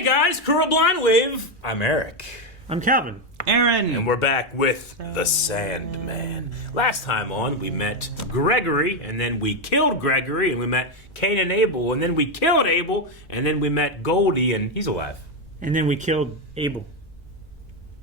Hey guys, Curl Blind Wave. I'm Eric. I'm Calvin. Aaron. And we're back with the Sandman. Last time on, we met Gregory, and then we killed Gregory, and we met Cain and Abel, and then we killed Abel, and then we met Goldie, and he's alive. And then we killed Abel.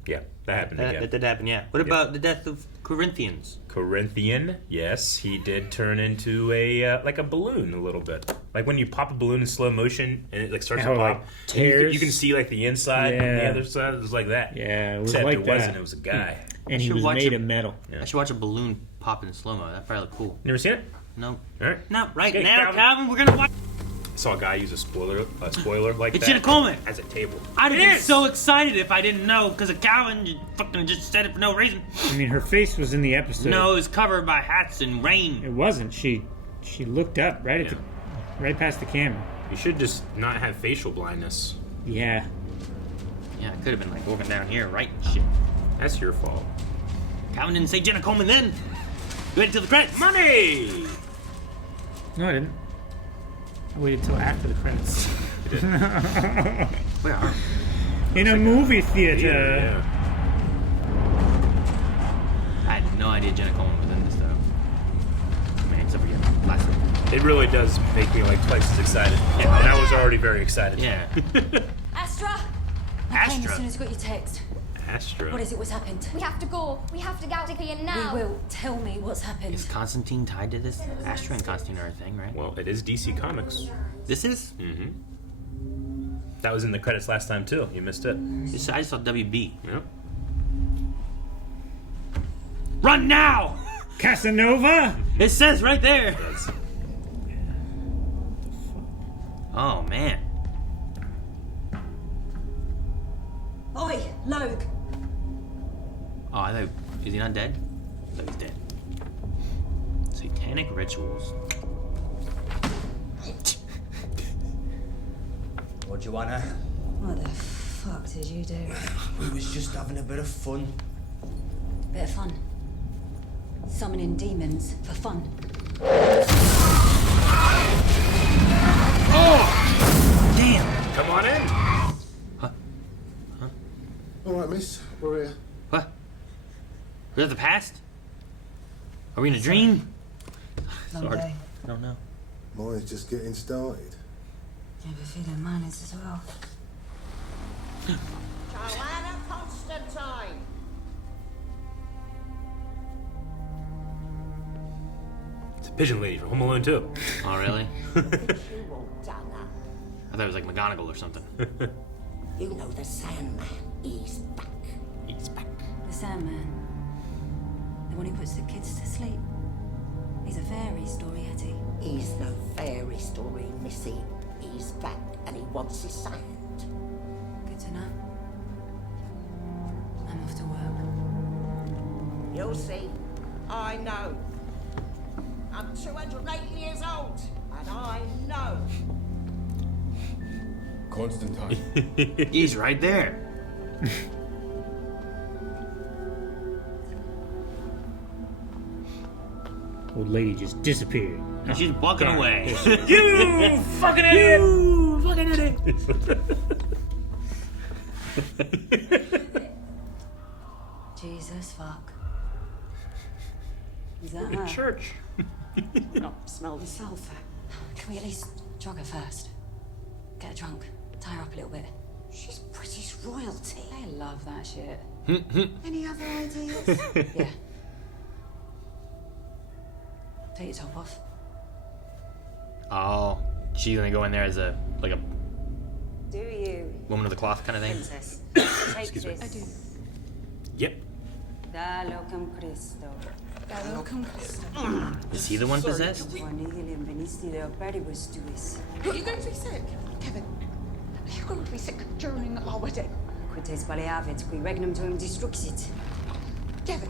Yeah, that happened again. That did happen, yeah. What about the death of Corinthians? Corinthian, yes, he did turn into a like a balloon a little bit. Like when you pop a balloon in slow motion and it like starts to pop. Like tears. You can see like the inside and the other side. It was like that. Yeah, it was Except like it that. wasn't. It was a guy. And he was made of metal. Yeah. I should watch a balloon pop in slow-mo. That'd probably look cool. Never seen it? No. All right. Not right Okay, now, Calvin. Calvin. We're gonna watch. I saw a guy use a spoiler like It's that Jenna Coleman. as a table. I'd have been so excited if I didn't know, because of Calvin fucking just said it for no reason. I mean, her face was in the episode. No, it was covered by hats and rain. It wasn't. She looked up right past the camera. You should just not have facial blindness. Yeah. Yeah, I could have been like walking down here writing shit. That's your fault. Calvin didn't say Jenna Coleman then. Wait until the credits. Money! No, I didn't. I waited till after the credits. Where are we? In a movie theater. Yeah. I had no idea Jenna Coleman was in this, though. Man, except for your last one. It really does make me like twice as excited. Yeah, and I was already very excited. Yeah. Astra! I came Astra? as soon as I got your text. Astra. What is it? What's happened? We have to go. We have to get out of here now. We will. Tell me what's happened. Is Constantine tied to this? Astra and Constantine are a thing, right? Well, it is DC Comics. This is? Mm-hmm. That was in the credits last time too. You missed it. I just saw WB. Yep. Run now! Casanova? It says right there. That's- Oh, man. Oi, Logue. Oh, I thought, is he not dead? I thought he's dead. Satanic rituals. Well, Joanna, What the fuck did you do? we was just having a bit of fun. Bit of fun. Summoning demons for fun. Damn! Come on in. All right, miss, we're here. What? We're at the past? Are we in a dream? Long day. I don't know. Mine's just getting started. You have a feeling mine is as well. Joanna Constantine. It's a pigeon lady from Home Alone 2. Oh, really? You won't done that. I thought it was like McGonagall or something. You know the Sandman. He's back. He's back. The Sandman. The one who puts the kids to sleep. He's a fairy story, Hetty. He's no fairy story, Missy. He's back and he wants his sand. Good to know. I'm off to work. You'll see. I know. I'm 280 years old and I know. Constantine. He's right there. Old lady just disappeared. And she's walking away. You fucking idiot! You fucking idiot! Jesus fuck. Is that In her? church. Not smell the sulfur. Can we at least jog her first? Get her drunk. Tie her up a little bit. She's British royalty. They love that shit. Any other ideas? Yeah. Take your top off. Oh, she's gonna go in there as a Do you, woman of the cloth kind of thing. princess? Take Excuse me. this. I do. Yep. Da locum Christo. Da locum Christo. Is he the one possessed? Vanihilium venisti de operibus tuis. Are you going to be sick, Kevin? Are you going to be sick during our wedding? Quites baleavit qui regnum tuum destruxit. Kevin.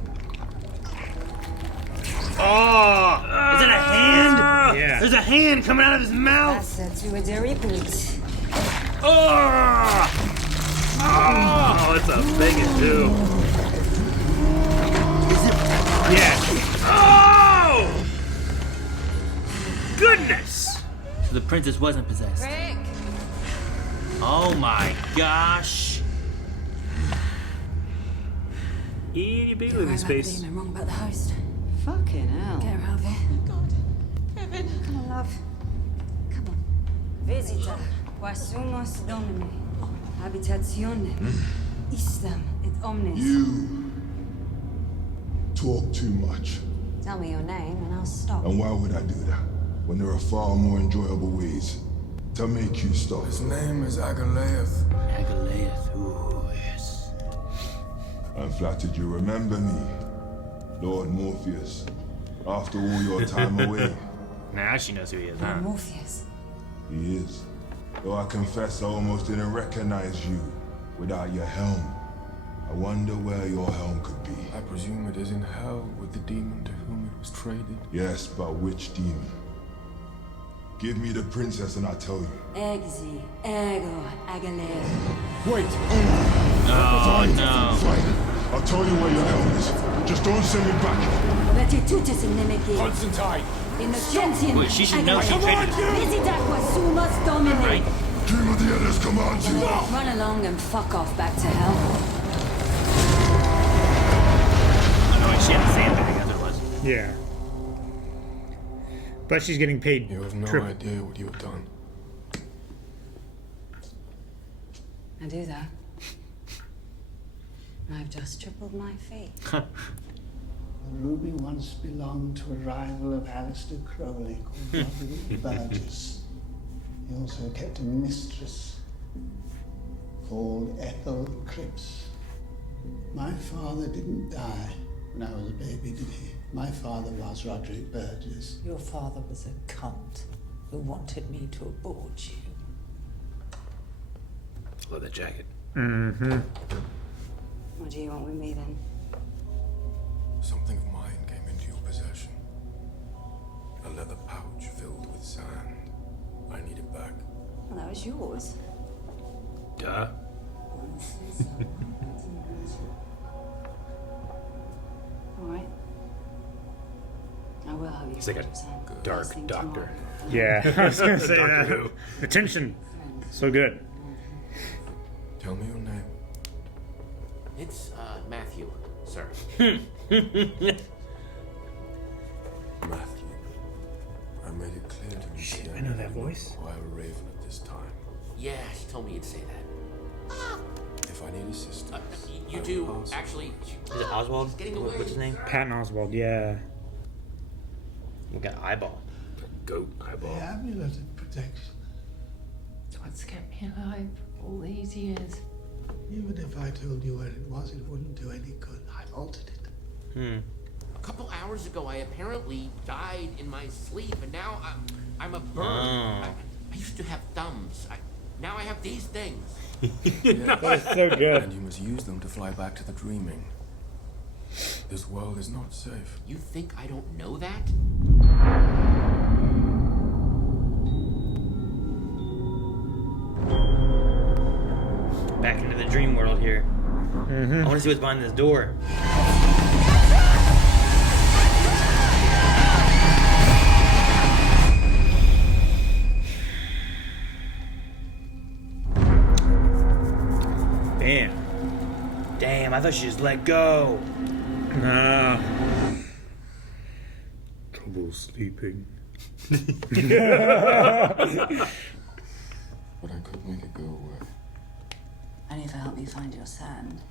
Oh! Is it a hand? Yeah. There's a hand coming out of his mouth! Passa tua deriput. Oh! Oh, it's a big too. Yeah. Oh! Goodness! So the princess wasn't possessed. Rick. Oh Oh my gosh. Itty bitty You're living right about the space. demon, wrong about the host. Fucking hell. Get her out of here. God. Kevin. Come on, love. Come on. Visita quasumos domini. Habitationem. Istam et omnes. You talk too much. Tell me your name and I'll stop. And why would I do that when there are far more enjoyable ways to make you stop? His name is Agalaeus. Agalaeus, ooh, yes. I'm flattered you remember me, Lord Morpheus, after all your time away. Now she knows who he is, huh? Morpheus. He is. Though I confess I almost didn't recognize you without your helm. I wonder where your helm could be. I presume it is in hell with the demon to whom it was traded. Yes, but which demon? Give me the princess and I'll tell you. Exi, ego, agaleus. Wait! Oh no. Fine. I'll tell you where your helm is. Just don't send me back. Vetetutis inimici. Constantine! Innocentium. Wait, she should know she traded. Visita quasumos domini. Right. Do what the others command you. Run along and fuck off back to hell. Oh no, she had the sandbag, that's what it was. Yeah. But she's getting paid You have no triple. idea what you have done. I do that. And I've just tripled my fee. The ruby once belonged to a rival of Alistair Crowley called Roderick Burgess. He also kept a mistress called Ethel Cripps. My father didn't die when I was a baby, did he? My father was Roderick Burgess. Your father was a cunt who wanted me to abort you. Love that jacket. Mm-hmm. What do you want with me then? Something of mine came into your possession. A leather pouch filled with sand. I need it back. Well, that was yours. Duh. Alright. I will have you. He's like a 100% dark first thing doctor. tomorrow. Yeah, I was gonna say Doctor that. Who. Attention. So good. Tell me your name. It's, Matthew, sir. Matthew. I made it clear to me Shit, today I know that you don't voice. require a raven at this time. Yeah, she told me you'd say that. If I need assistance, You I do, will ask. actually. Is it Oswald? She's getting away. What's his name? Patton Oswald, yeah. We got eyeball. Goat eyeball. The amulet of protection. It's what's kept me alive all these years. Even if I told you where it was, it wouldn't do any good. I've altered it. A couple hours ago, I apparently died in my sleep, and now I'm a bird. I used to have thumbs. Now I have these things. That's so good. And you must use them to fly back to the dreaming. This world is not safe. You think I don't know that? Back into the dream world here. I want to see what's behind this door. Damn, I thought she just let go. Nah. Trouble sleeping. But I could make it go away. Only if I help you find your sand.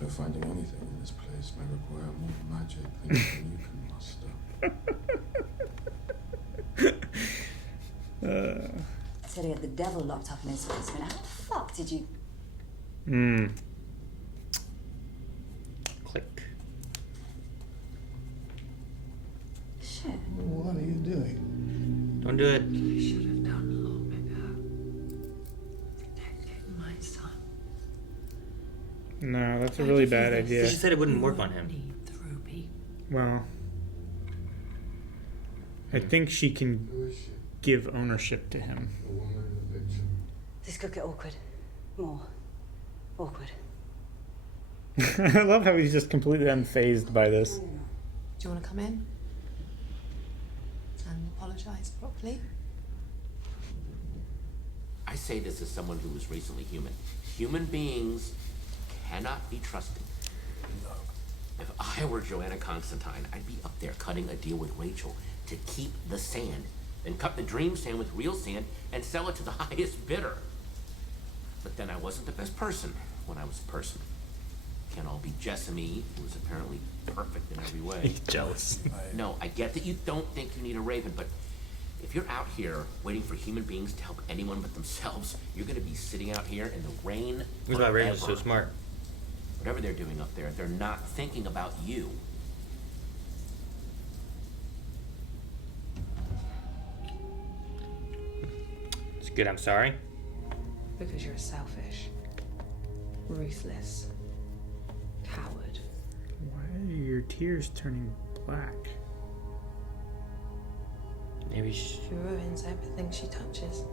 Though finding anything in this place may require more magic than even you can muster. Said he had the devil locked up in his basement. How the fuck did you... Click. Shit. What are you doing? Don't do it. I should have done long ago. Protected my son. No, that's a really bad She idea. said it wouldn't work on him. Need the ruby. Well, I think she can Who is she? give ownership to him. The woman in the picture. This could get awkward. More. Awkward. I love how he's just completely unfazed by this. Do you want to come in? And apologise properly? I say this as someone who was recently human. Human beings cannot be trusted. No. If I were Joanna Constantine, I'd be up there cutting a deal with Rachel to keep the sand, then cut the dream sand with real sand and sell it to the highest bidder. But then I wasn't the best person when I was a person. Can't all be Jessamy, who was apparently perfect in every way. He's jealous. No, I get that you don't think you need a raven, but if you're out here waiting for human beings to help anyone but themselves, you're gonna be sitting out here in the rain. That's why Ravens forever. so smart. Whatever they're doing up there, they're not thinking about you. It's good, I'm sorry. Because you're selfish, ruthless, coward. Why are your tears turning black? Maybe She ruins everything she touches.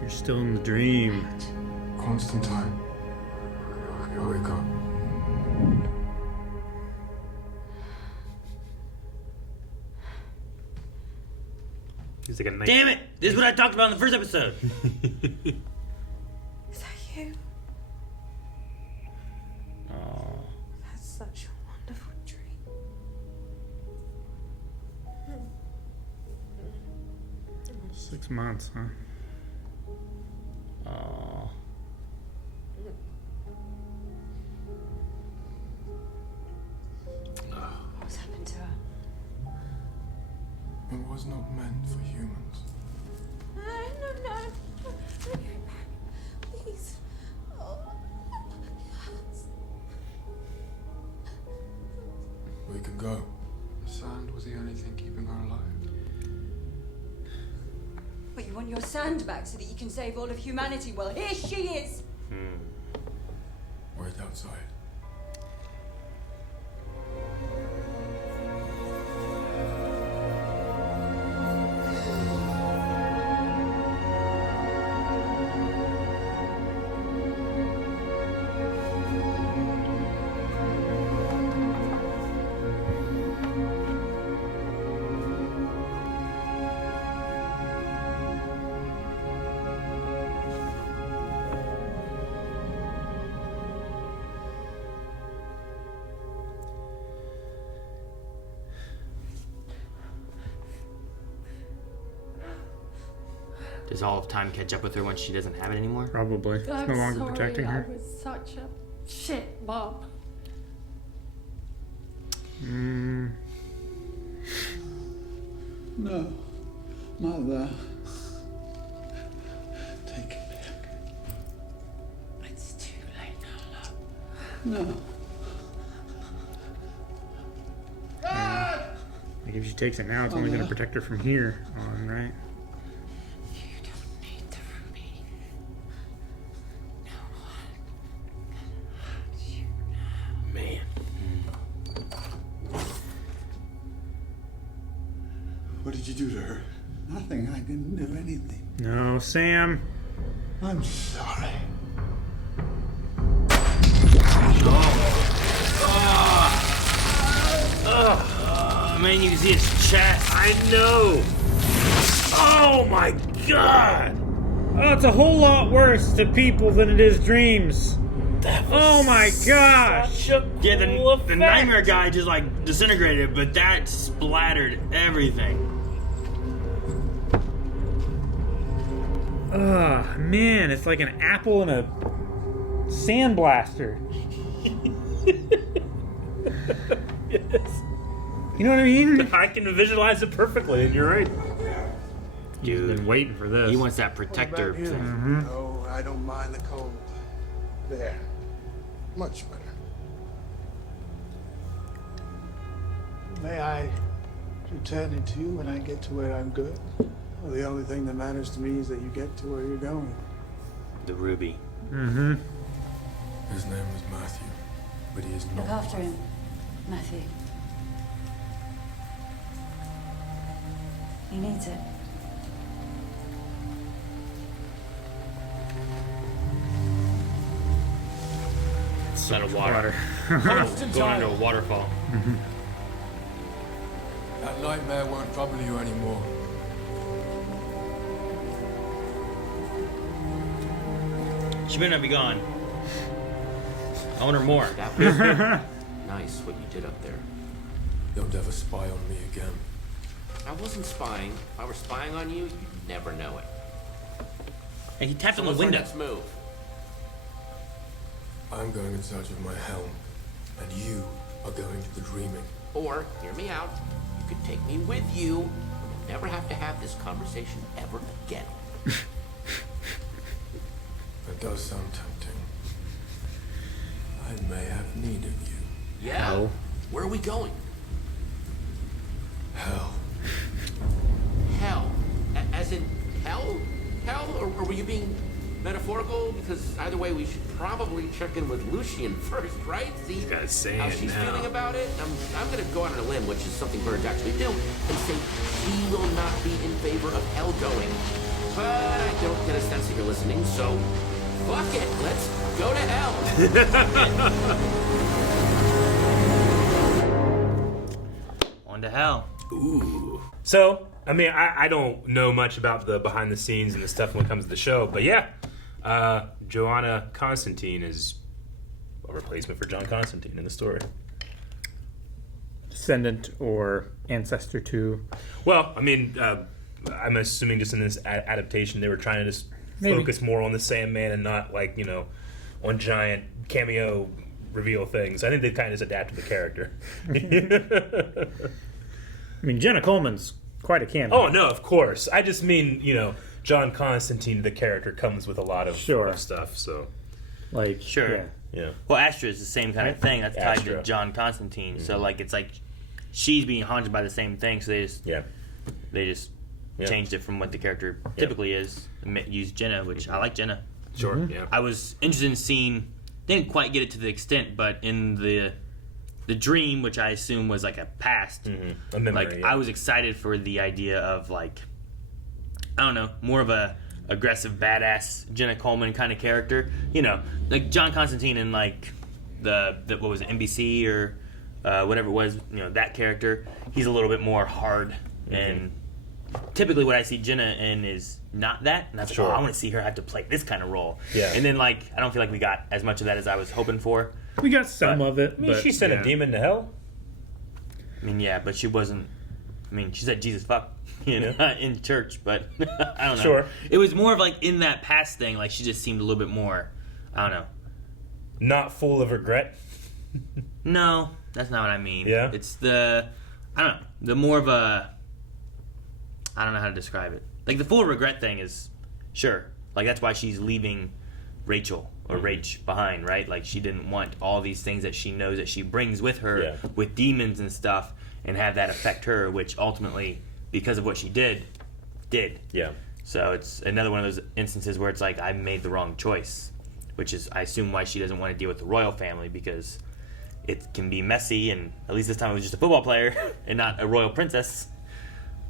You're still in the dream. Constantine. You wake up. He's like a nice. Damn it! This is what I talked about in the first episode. Is that you? Oh. That's such a wonderful dream. 6 months, huh? Oh. What's happened to her? It was not meant for humans. No. Please. Oh. We could go. The sand was the only thing keeping her alive. But you want your sand back so that you can save all of humanity? Well, here she is! Wait outside. Does all of time catch up with her when she doesn't have it anymore? Probably. It's no longer protecting her. I was such a shit mom. No, Mother. Take it back. It's too late now, love. No. Like if she takes it now, it's only going to protect her from here on, right? You don't need the ruby. No one can hurt you now. Man. What did you do to her? Nothing. I didn't do anything. No, Sam. I'm sorry. Man, you can see his chest. I know. Oh my god. Oh, it's a whole lot worse to people than it is dreams. Oh my gosh. Such a Yeah, cool effect. the nightmare guy just like disintegrated, but that splattered everything. Oh, man, it's like an apple and a sandblaster. Yes. You know what I mean? I can visualize it perfectly, and you're right. Dude, been waiting for this. He wants that protector What about you? thing. Oh, I don't mind the cold. There. Much better. May I return it to you when I get to where I'm good? Well, the only thing that matters to me is that you get to where you're going. The ruby. Mm-hmm. His name was Matthew, but he is not. Look after him, Matthew. He needs it. It's not a water. Water. Going into a waterfall. That nightmare won't trouble you anymore. She better not be gone. I want her more. That was nice what you did up there. Don't ever spy on me again. I wasn't spying. If I were spying on you, you'd never know it. And he tapped So on the what's our window. next move? I'm going in search of my helm, and you are going to the dreaming. Or, hear me out, you could take me with you, and we'll never have to have this conversation ever again. That does sound tempting. I may have need of you. Yeah? No. Where are we going? Hell. Hell. As in hell? Hell? Or were you being metaphorical? Because either way, we should probably check in with Lucian first, right? See guy's saying how she's now. feeling about it? I'm going to go out on a limb, which is something birds actually do, and say she will not be in favor of hell going. But I don't get a sense that you're listening, so fuck it. Let's go to hell. On to hell. Ooh. So, I mean, I don't know much about the behind the scenes and the stuff when it comes to the show, but yeah, Joanna Constantine is a replacement for John Constantine in the story. Descendant or ancestor to. Well, I mean, I'm assuming just in this adaptation they were trying to just Maybe. focus more on the Sandman and not like, you know, on giant cameo reveal things. I think they kind of just adapted the character. I mean, Jenna Coleman's quite a cameo. Oh, no, of course. I just mean, you know, John Constantine, the character, comes with a lot of, of stuff, so. Like, Sure. Yeah. Well, Astra is the same kind of thing. That's tied Astra. to John Constantine. So, like, it's like she's being haunted by the same thing. So they just changed it from what the character typically is. And used Jenna, which I like Jenna. Sure. Yeah. I was interested in seeing. Didn't quite get it to the extent, but in the dream, which I assume was like a past. A memory, like yeah. I was excited for the idea of like, I don't know, more of a aggressive badass Jenna Coleman kind of character. You know, like John Constantine in like the what was it, NBC or whatever it was. You know, that character. He's a little bit more hard, and typically what I see Jenna in is not that. And that's like, oh, I want to see her have to play this kind of role. Yeah. And then like I don't feel like we got as much of that as I was hoping for. We got some of it. I mean, but, she sent a demon to hell. I mean, yeah, but she wasn't. I mean, she said Jesus fuck, you know, in church, but I don't know. Sure. It was more of like in that past thing, like she just seemed a little bit more, I don't know. Not full of regret. No, that's not what I mean. Yeah? It's the, I don't know, the more of a, I don't know how to describe it. Like the full regret thing is, sure, like that's why she's leaving Rachel or Rach behind, right? Like she didn't want all these things that she knows that she brings with her with demons and stuff and have that affect her, which ultimately, because of what she did. Yeah. So it's another one of those instances where it's like I made the wrong choice, which is I assume why she doesn't want to deal with the royal family because it can be messy, and at least this time it was just a football player and not a royal princess.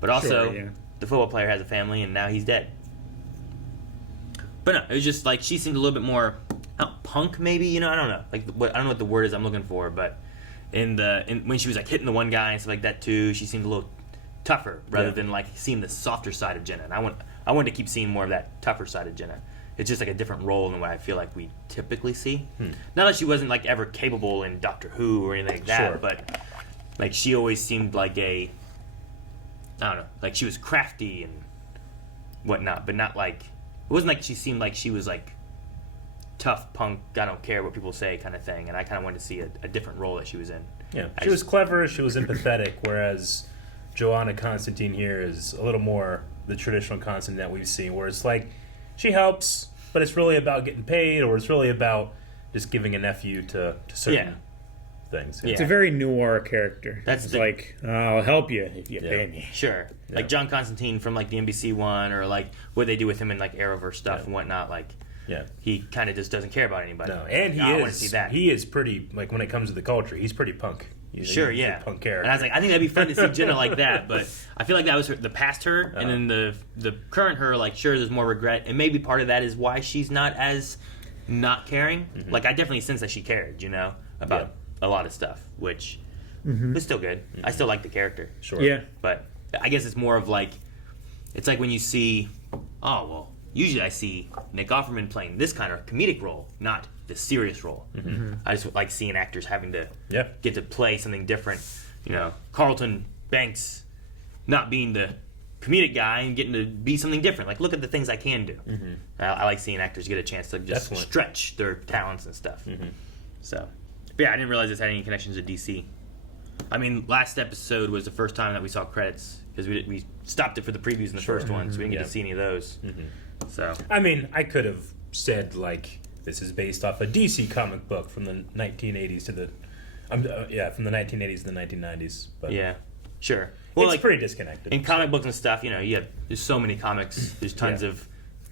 But also, the football player has a family and now he's dead. But no, it was just like she seemed a little bit more punk, maybe. You know, I don't know. Like I don't know what the word is I'm looking for, but when she was like hitting the one guy and stuff like that too, she seemed a little tougher rather than like seeing the softer side of Jenna. And I wanted to keep seeing more of that tougher side of Jenna. It's just like a different role than what I feel like we typically see. Not that she wasn't like ever capable in Doctor Who or anything like that, but like she always seemed like I don't know, like she was crafty and whatnot, but not like it wasn't like she seemed like she was like tough punk, I don't care what people say kind of thing. And I kind of wanted to see a different role that she was in. Yeah, she was clever, she was empathetic, whereas Joanna Constantine here is a little more the traditional Constantine that we've seen, where it's like she helps, but it's really about getting paid, or it's really about just giving a nephew to certain things. It's a very noir character. It's like, I'll help you if you pay me. Sure. Like John Constantine from like the NBC one, or like what they do with him in like Arrowverse stuff and whatnot. Like, he kind of just doesn't care about anybody. No, and I want to see that. He is pretty, like when it comes to the culture, he's pretty punk. He's a punk character. And I was like, I think that'd be fun to see Jenna like that, but I feel like that was the past her, and then the current her, like, sure, there's more regret, and maybe part of that is why she's not as not caring. Like, I definitely sense that she cared, you know, about a lot of stuff, which Mhm. It's still good. I still like the character. Sure. Yeah. But I guess it's more of like, it's like when you see, oh, well, usually I see Nick Offerman playing this kind of comedic role, not the serious role. I just like seeing actors having to get to play something different. You know, Carlton Banks not being the comedic guy and getting to be something different. Like, look at the things I can do. I like seeing actors get a chance to just Definitely. stretch their talents and stuff. So, but yeah, I didn't realize this had any connections to DC. I mean, last episode was the first time that we saw credits because we stopped it for the previews in the first one, so we didn't get to see any of those. So, I mean, I could have said like this is based off a DC comic book from the 1980s to the, from the 1980s to the 1990s. But yeah, sure. Well, it's like, pretty disconnected. In comic books and stuff, you know, there's so many comics. There's tons of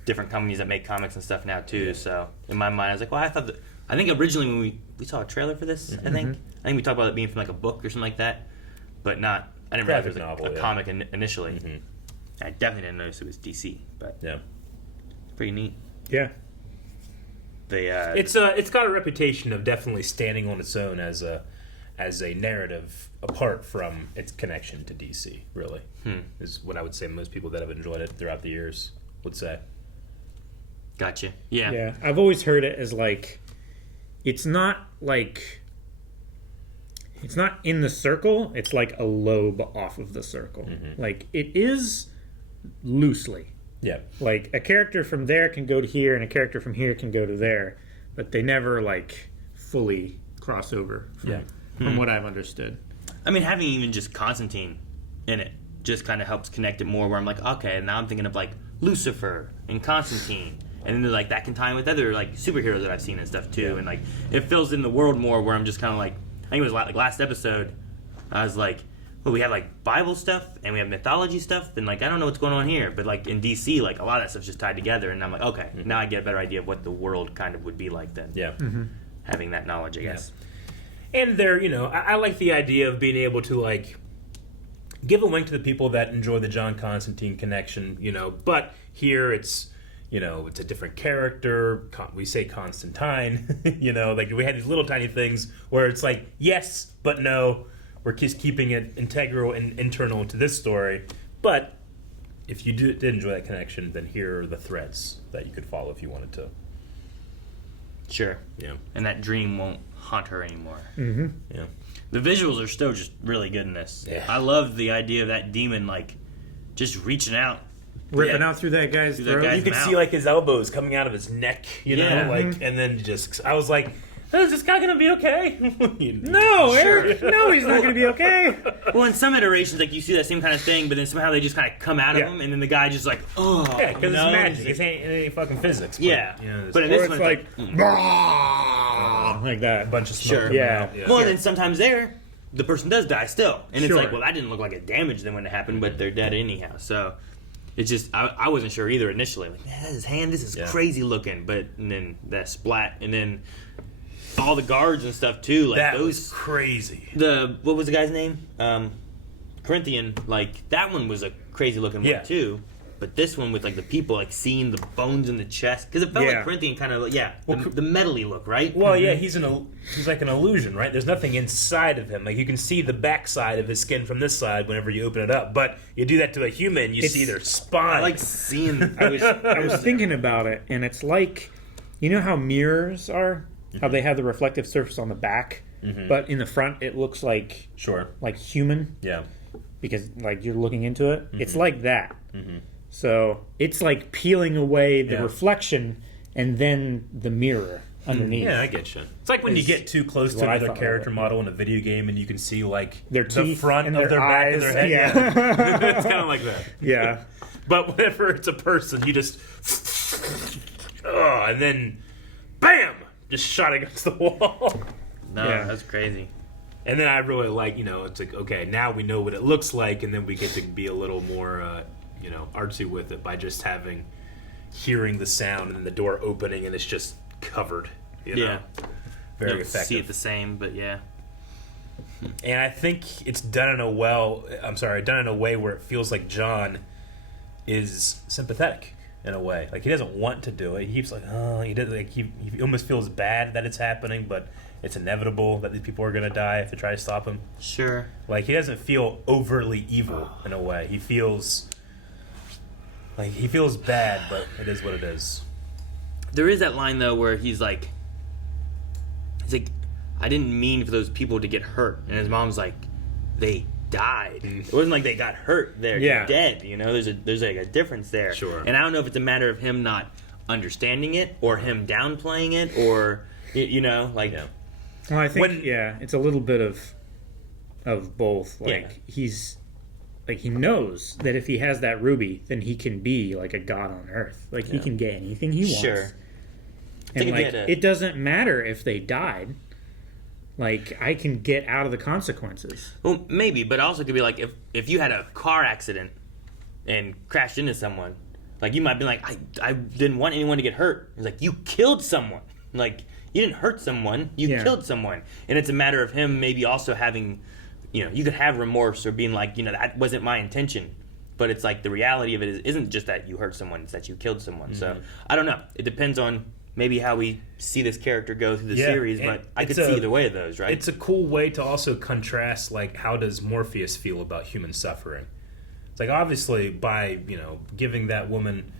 different companies that make comics and stuff now too. So in my mind, I was like, well, I think originally when we saw a trailer for this, I think we talked about it being from like a book or something like that, but not. I didn't realize it was Graphic novel, a comic initially. I definitely didn't notice it was DC, but pretty neat. Yeah. It's got a reputation of definitely standing on its own as a narrative apart from its connection to DC. Really, is what I would say most people that have enjoyed it throughout the years would say. Gotcha. Yeah. Yeah. I've always heard it as like, it's not in the circle. It's like a lobe off of the circle. Like it is loosely. Yeah. Like a character from there can go to here, and a character from here can go to there, but they never like fully cross over. From what I've understood. I mean, having even just Constantine in it just kind of helps connect it more. Where I'm like, okay, now I'm thinking of like Lucifer and Constantine, and then like that can tie in with other like superheroes that I've seen and stuff too, and like it fills in the world more. Where I'm just kind of like, I think it was like last episode, I was like, well, we have like Bible stuff and we have mythology stuff, and like I don't know what's going on here, but like in DC, like a lot of that stuff's just tied together, and I'm like, okay, now I get a better idea of what the world kind of would be like then. Yeah. Having that knowledge, I guess. And there, you know, I like the idea of being able to like give a wink to the people that enjoy the John Constantine connection, you know. But here it's, you know, it's a different character. We say Constantine, you know, like we had these little tiny things where it's like yes, but no. We're just keeping it integral and internal to this story. But if you did enjoy that connection, then here are the threads that you could follow if you wanted to. Sure. Yeah. And that dream won't haunt her anymore. Yeah. The visuals are still just really good in this. Yeah. I love the idea of that demon like just reaching out, Ripping out through that guy's throat. You could see like his elbows coming out of his neck, you know, like, and then just I was like, is this guy gonna be okay? No, Eric. No, he's not gonna be okay. Well, in some iterations, like you see that same kind of thing, but then somehow they just kind of come out of him, and then the guy just like, oh, yeah, because no. it's magic. It ain't fucking physics. But, yeah, you know, but in this it's one, like, like that. a bunch of smoke. Sure. Yeah. Well, and then sometimes the person does die still, and it's Sure. like, well, that didn't look like a damage then when it happened, but they're dead anyhow. So it's just I wasn't sure either initially. Like, man, that's his hand. This is crazy looking, but and then that splat, and then all the guards and stuff too. Like that those was crazy. What was the guy's name? Corinthian. Like that one was a crazy looking one too. But this one with like the people like seeing the bones in the chest, because it felt like Corinthian kind of the metally look, right? Well, yeah, he's like an illusion, right? There's nothing inside of him. Like you can see the backside of his skin from this side whenever you open it up, but you do that to a human, you see their spine. I like seeing. I was thinking about it, and it's like, you know how mirrors are, how they have the reflective surface on the back, but in the front it looks like like human. Yeah, because like you're looking into it. It's like that. So it's like peeling away the reflection and then the mirror underneath. Yeah, I get you. It's like when you get too close to another character model in a video game and you can see like their the teeth front and of their back eyes. of their head. Yeah. It's kind of like that. Yeah. But whenever it's a person, you just and then bam, just shot against the wall. No, that's crazy. And then I really like, you know, it's like, okay, now we know what it looks like, and then we get to be a little more, you know, artsy with it by just hearing the sound and then the door opening and it's just covered. You know? Very effective. See it the same, but yeah. And I think it's done in a way where it feels like John is sympathetic in a way. Like he doesn't want to do it. He keeps like, oh, he does. Like he almost feels bad that it's happening, but it's inevitable that these people are going to die if they try to stop him. Sure. Like, he doesn't feel overtly evil in a way. He feels bad, but it is what it is. There is that line though where he's like, I didn't mean for those people to get hurt, and his mom's like, they died. It wasn't like they got hurt; they're dead. You know, there's like a difference there. Sure. And I don't know if it's a matter of him not understanding it or him downplaying it, or you know, like. Yeah. Well, I think it's a little bit of both. Like he's like, he knows that if he has that ruby, then he can be like a god on earth. Like he can get anything he wants. Sure. And like, it doesn't matter if they died. Like, I can get out of the consequences. Well, maybe, but also it could be like if you had a car accident and crashed into someone, like you might be like, I didn't want anyone to get hurt. It's like, you killed someone. Like, you didn't hurt someone, you killed someone. And it's a matter of him maybe also having, you know, you could have remorse or being like, you know, that wasn't my intention. But it's like the reality of it isn't just that you hurt someone, it's that you killed someone. So, I don't know. It depends on maybe how we see this character go through the series, but I could see either way of those, right? It's a cool way to also contrast, like, how does Morpheus feel about human suffering? It's like, obviously, by, you know, giving that woman,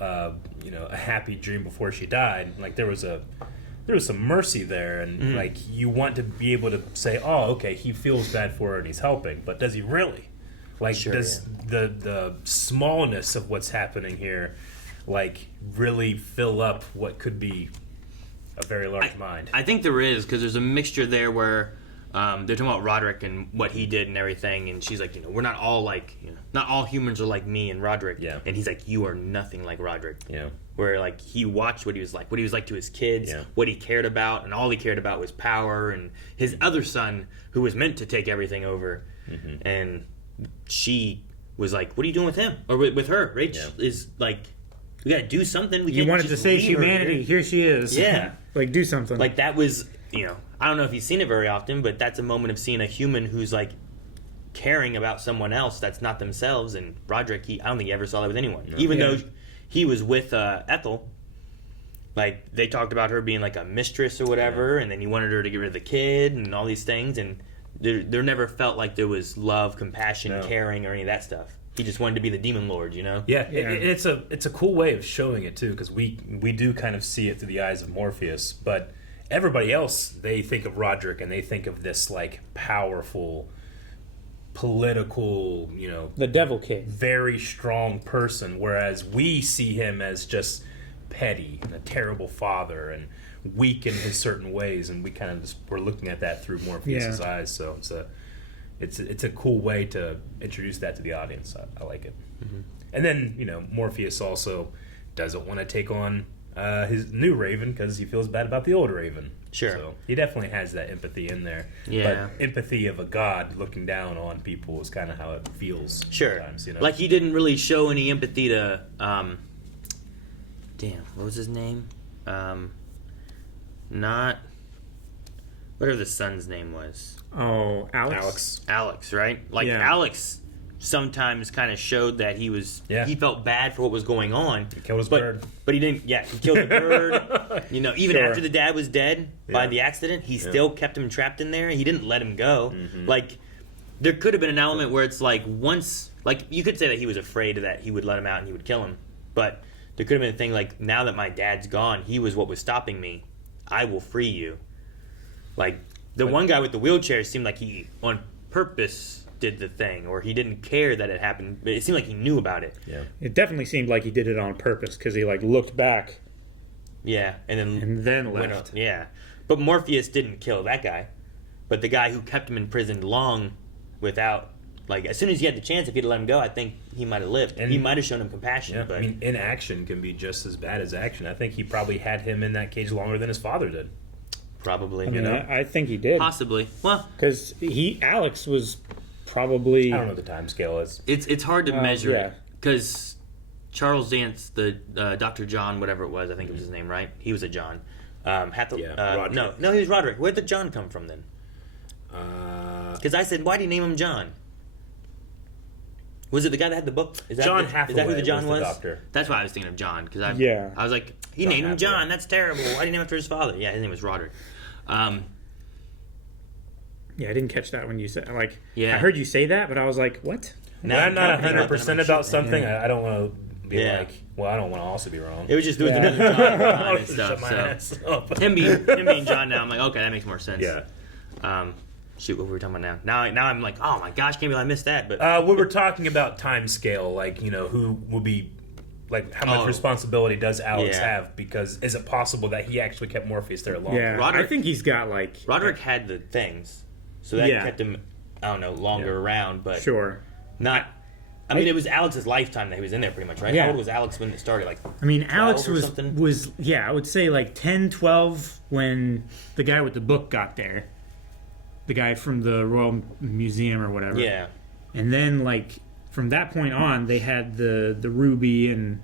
you know, a happy dream before she died, like, there was some mercy there, and like, you want to be able to say, oh, okay, he feels bad for her and he's helping, but does he really? Like, does the smallness of what's happening here, like, really fill up what could be a very large mind? I think there is, because there's a mixture there where they're talking about Roderick and what he did and everything, and she's like, you know, we're not all like, you know, not all humans are like me and Roderick. Yeah. And he's like, you are nothing like Roderick. Yeah. Where, like, he watched what he was like to his kids, what he cared about, and all he cared about was power, and his other son, who was meant to take everything over, and she was like, what are you doing with him? Or with her? Rach is like, we gotta do something. You wanted to save humanity. Here she is. Yeah. Like, do something. Like, that was, you know, I don't know if you've seen it very often, but that's a moment of seeing a human who's, like, caring about someone else that's not themselves. And Roderick, I don't think he ever saw that with anyone. No. Even though he was with Ethel, like, they talked about her being, like, a mistress or whatever, and then he wanted her to get rid of the kid and all these things, and there never felt like there was love, compassion, caring, or any of that stuff. He just wanted to be the demon lord, you know? Yeah. It's a cool way of showing it, too, because we do kind of see it through the eyes of Morpheus, but everybody else, they think of Roderick, and they think of this, like, powerful, political, you know... the Devil King. Very strong person, whereas we see him as just petty and a terrible father and weak in his certain ways, and we kind of just, we're looking at that through Morpheus's eyes, so it's a cool way to introduce that to the audience. I like it. And then, you know, Morpheus also doesn't want to take on his new Raven because he feels bad about the old Raven. Sure. So he definitely has that empathy in there. Yeah. But empathy of a god looking down on people is kind of how it feels sometimes, you know? Like, he didn't really show any empathy to, what was his name? Not... whatever the son's name was. Oh, Alex. Alex, right? Like, Alex sometimes kind of showed that he was... he felt bad for what was going on. He killed his bird. But he didn't... Yeah, he killed the bird. You know, even after the dad was dead by the accident, he still kept him trapped in there. He didn't let him go. Like, there could have been an element where it's like, once... like, you could say that he was afraid that he would let him out and he would kill him. But there could have been a thing like, now that my dad's gone, he was what was stopping me. I will free you. Like, the one guy with the wheelchair seemed like he, on purpose, did the thing, or he didn't care that it happened. But it seemed like he knew about it. Yeah. It definitely seemed like he did it on purpose, because he, like, looked back. Yeah, and then left. Yeah. But Morpheus didn't kill that guy. But the guy who kept him imprisoned long without... like, as soon as he had the chance, if he'd let him go, I think he might have lived. And he might have shown him compassion. Yeah, but I mean, inaction can be just as bad as action. I think he probably had him in that cage longer than his father did. Probably. I mean, I think he did. Possibly. Well, because Alex was probably... I don't know what the time scale is. It's hard to measure it. Because Charles Dance, the Dr. John, whatever it was, I think it was his name, right? He was a John. Roderick. No, he was Roderick. Where'd the John come from then? Because I said, why do you name him John? Was it the guy that had the book? John Hathaway. Is that who the John was? The doctor. That's why I was thinking of John. Because I was like, he named him John. That's terrible. Why did he name him after his father? Yeah, his name was Roderick. Yeah, I didn't catch that when you said like. Yeah. I heard you say that, but I was like, what? When I'm not 100% about something, Yeah. I don't want to be Yeah. like, well, I don't want to also be wrong. It was just doing Yeah. the John at the time and Shut stuff. my So ass up. him being John now, I'm like, okay, that makes more sense. Yeah. Shoot, what were we talking about now? Now I'm like, oh my gosh, can't believe I missed that. But We were talking about time scale, like, who would be, like, how much responsibility does Alex have? Because is it possible that he actually kept Morpheus there longer? Yeah, I think he's got like Roderick had the things, so that kept him, I don't know, longer around. But not. I mean, it was Alex's lifetime that he was in there, pretty much, right? Yeah. How old was Alex when it started? Like, I mean, Alex 12 or something? was I would say like 10, 12 when the guy with the book got there. The guy from the Royal Museum or whatever. Yeah. And then like from that point on, they had the ruby and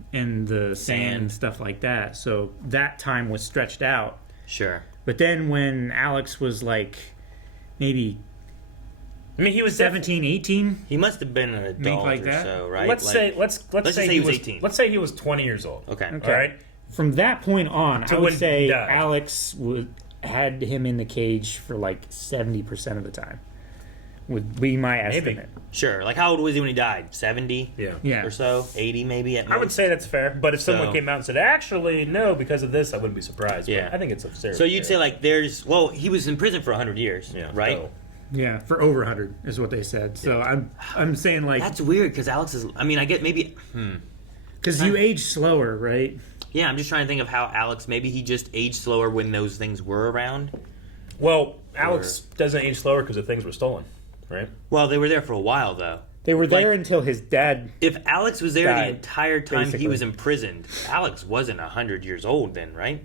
the sand and stuff like that. So that time was stretched out. Sure. But then when Alex was like maybe he was 17, 18. He must have been an adult like or that. so, right? Let's say he was 18. Let's say he was 20 years old. Okay. All right. From that point on, To I would when he say died. Alex had him in the cage for like 70% of the time. Would be my estimate. Sure. Like, how old was he when he died? 70? Yeah. Or so? 80 maybe at most? I would say that's fair. But if someone So- came out and said, actually, no, because of this, I wouldn't be surprised. Yeah. But I think it's a serious. So you'd say, like, he was in prison for 100 years, right? Oh. Yeah, for over 100 is what they said. So I'm saying like That's weird because Alex is. I mean, I get maybe. because you age slower, right? Yeah, I'm just trying to think of how Alex. Maybe he just aged slower when those things were around. Well, Alex doesn't age slower because the things were stolen, right? Well, they were there for a while though. They were there until his dad. If Alex was there the died, entire time he basically. was imprisoned, Alex wasn't 100 years old then, right?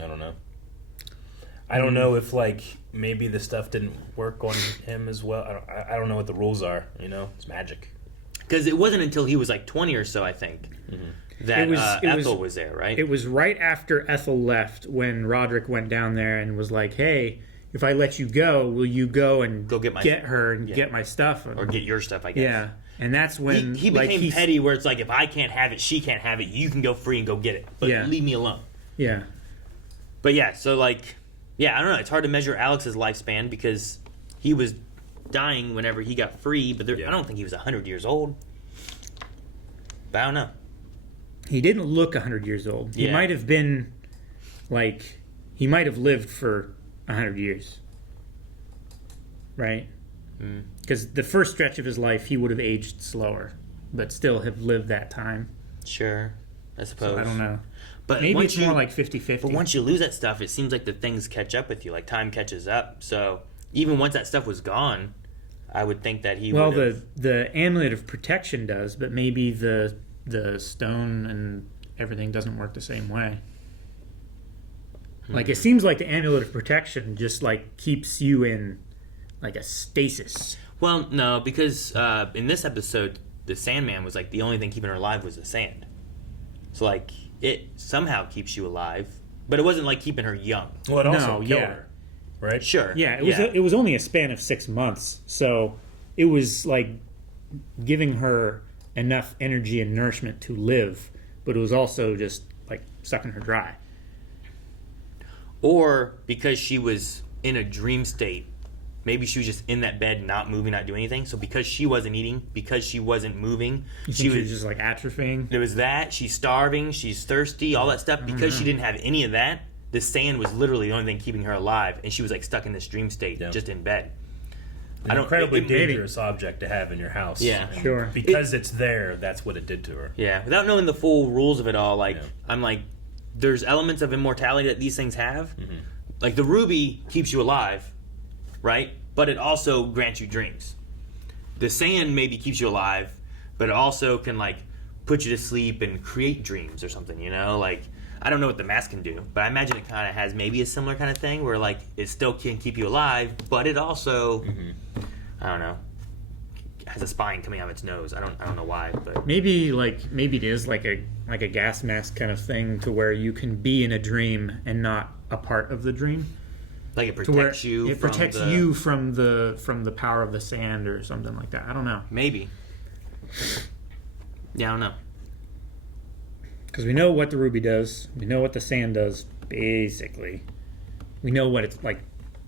I don't know. I don't know if like maybe the stuff didn't work on him as well. I don't know what the rules are. It's magic. Because it wasn't until he was like 20 or so, I think, that Ethel was there, right? It was right after Ethel left when Roderick went down there and was like, "Hey, if I let you go, will you go and get her and get my stuff or get your stuff?" I guess. Yeah, and that's when he became petty, where it's like, if I can't have it, she can't have it. You can go free and go get it, but leave me alone. Yeah. But yeah, so like, yeah, I don't know. It's hard to measure Alex's lifespan because he was dying whenever he got free, but I don't think he was 100 years old. But I don't know. He didn't look 100 years old. He Yeah. might have been like he might have lived for 100 years. Right? Because the first stretch of his life, he would have aged slower, but still have lived that time. Sure, I suppose. So I don't know. But maybe once it's more like 50-50. But once you lose that stuff, it seems like the things catch up with you. Like time catches up. So even once that stuff was gone, I would think that he would have... the amulet of protection does, but maybe the stone and everything doesn't work the same way. Like it seems like the amulet of protection just like keeps you in like a stasis. Well, no, because in this episode, the Sandman was like the only thing keeping her alive was the sand. So like it somehow keeps you alive, but it wasn't like keeping her young. Well, it also killed her, right? Sure. Yeah, it was only a span of 6 months, so it was like giving her enough energy and nourishment to live, but it was also just like sucking her dry. Or because she was in a dream state, maybe she was just in that bed, not moving, not doing anything. So because she wasn't eating, because she wasn't moving, she was just like atrophying. There was that. She's starving. She's thirsty. All that stuff. Because she didn't have any of that, the sand was literally the only thing keeping her alive, and she was like stuck in this dream state, just in bed. An incredibly dangerous object to have in your house. Yeah, and sure. Because it's there, that's what it did to her. Yeah, without knowing the full rules of it all, like I'm like, there's elements of immortality that these things have. Like the ruby keeps you alive, right? But it also grants you dreams. The sand maybe keeps you alive, but it also can like put you to sleep and create dreams or something, you know? Like, I don't know what the mask can do, but I imagine it kind of has maybe a similar kind of thing where like it still can keep you alive, but it also, I don't know, has a spine coming out of its nose. I don't know why, but Maybe it is like a gas mask kind of thing to where you can be in a dream and not a part of the dream. like it protects you. It from protects the, you from the power of the sand or something like that. I don't know. Maybe. Yeah, I don't know. Because we know what the ruby does. We know what the sand does, basically. We know what it's like,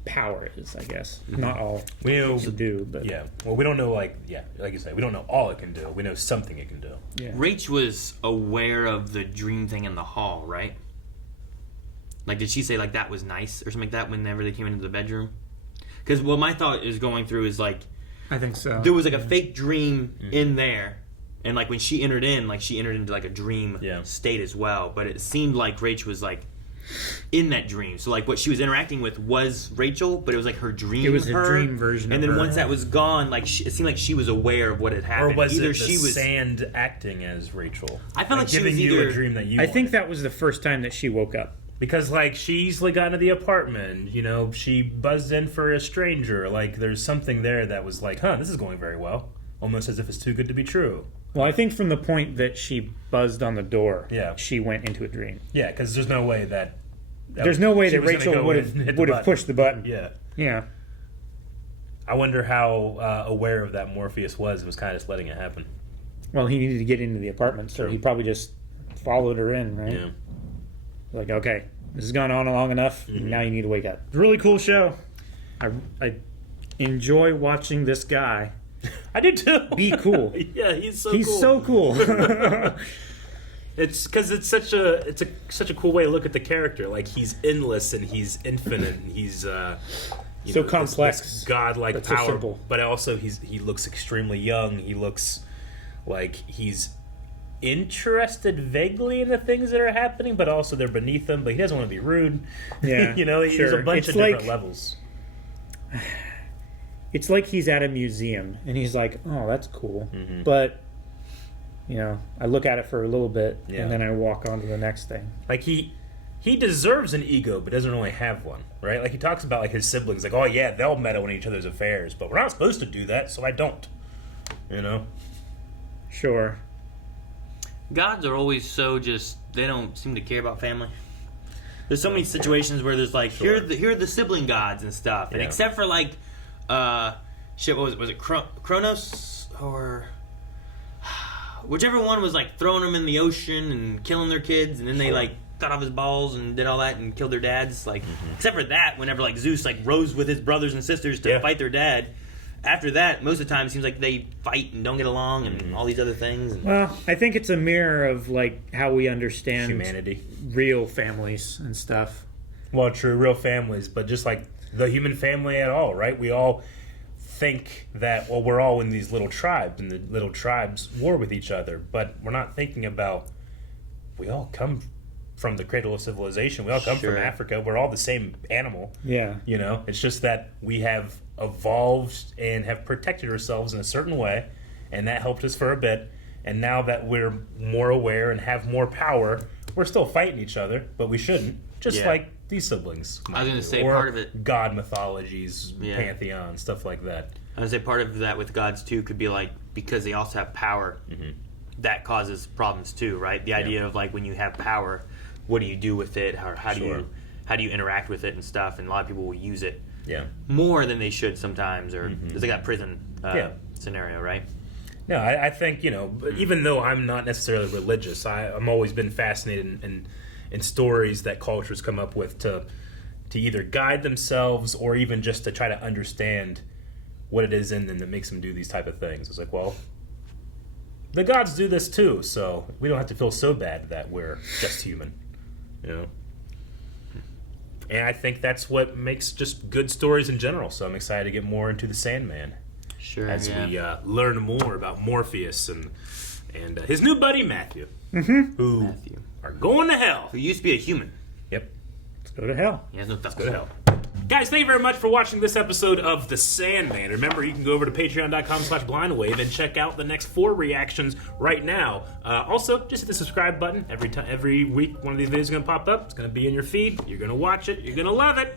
power is, I guess. Not all we know, can do, but yeah. Well, we don't know, like you said, we don't know all it can do. We know something it can do. yeah. Rach was aware of the dream thing in the hall, right? Like, did she say, like, that was nice or something like that whenever they came into the bedroom? Because what my thought is going through is, like, I think so. there was, like, a fake dream in there. And, like, when she entered in, like, she entered into, like, a dream state as well. But it seemed like Rach was, like, in that dream. So, like, what she was interacting with was Rachel, but it was, like, her dream. It was a her. dream version and of then her. once that was gone, like, it seemed like she was aware of what had happened. Or was either it the she was sand acting as Rachel? I felt like she giving was you either a dream that you I think that was the first time that she woke up. Because, like, she easily got into the apartment, you know, she buzzed in for a stranger. Like, there's something there that was like, this is going very well. Almost as if it's too good to be true. Well, I think from the point that she buzzed on the door, Yeah. she went into a dream. Yeah, because there's no way that... There's no way she that was gonna Rachel go would and hit have the button. pushed the button. Yeah. Yeah. I wonder how aware of that Morpheus was and was kind of just letting it happen. Well, he needed to get into the apartment, so he probably just followed her in, right? Yeah. Like, okay, this has gone on long enough. Now you need to wake up. Really cool show. I enjoy watching this guy. I do too. Be cool. Yeah, he's so He's cool. so cool. It's because it's such a cool way to look at the character. Like, he's endless and he's infinite and he's So complex, this godlike but so power. simple. But also he looks extremely young. He looks like he's interested vaguely in the things that are happening, but also they're beneath him. But he doesn't want to be rude. Yeah, you know, there's sure. a bunch It's of different like- levels. It's like he's at a museum and he's like, oh, that's cool. But, you know, I look at it for a little bit Yeah. and then I walk on to the next thing. Like, he deserves an ego, but doesn't really have one, right? Like, he talks about, like, his siblings, like, oh, yeah, they'll meddle in each other's affairs, but we're not supposed to do that, so I don't. You know? Sure. Gods are always so just, they don't seem to care about family. There's so many situations where there's like, here are the sibling gods and stuff. And Yeah. except for like, shit, what was it Kronos? Or whichever one was like throwing them in the ocean and killing their kids, and then they like cut off his balls and did all that and killed their dads. Like, except for that, whenever like Zeus like rose with his brothers and sisters to fight their dad. After that, most of the time, it seems like they fight and don't get along and all these other things. And Well, I think it's a mirror of, like, how we understand Humanity. real families and stuff. Well, true, real families, but just like the human family at all, right? We all think that, well, we're all in these little tribes, and the little tribes war with each other, but we're not thinking about, we all come from the cradle of civilization. We all come from Africa. We're all the same animal. Yeah. You know, it's just that we have evolved and have protected ourselves in a certain way, and that helped us for a bit. And now that we're more aware and have more power, we're still fighting each other, but we shouldn't. Just like these siblings. I was going to say, or part of it, God mythologies, pantheon, stuff like that. I was going to say part of that with gods too could be like, because they also have power, that causes problems too, right? The idea of like, when you have power, what do you do with it? How do you interact with it and stuff? And a lot of people will use it more than they should sometimes, or it's like that prison scenario, right? No, I think, you know, even though I'm not necessarily religious, I'm always been fascinated in stories that cultures come up with to either guide themselves or even just to try to understand what it is in them that makes them do these type of things. It's like, well, the gods do this too, so we don't have to feel so bad that we're just human, you know? And I think that's what makes just good stories in general, so I'm excited to get more into the Sandman. Sure, as we learn more about Morpheus and his new buddy Matthew, who are going to hell. Who used to be a human. Yep. Let's go to hell. He has no thumbs. Go to hell. Guys, thank you very much for watching this episode of The Sandman. Remember, you can go over to patreon.com/blindwave and check out the next 4 reactions right now. Also, just hit the subscribe button. Every week, one of these videos is going to pop up. It's going to be in your feed. You're going to watch it. You're going to love it.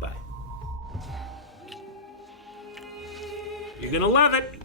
Bye. You're going to love it.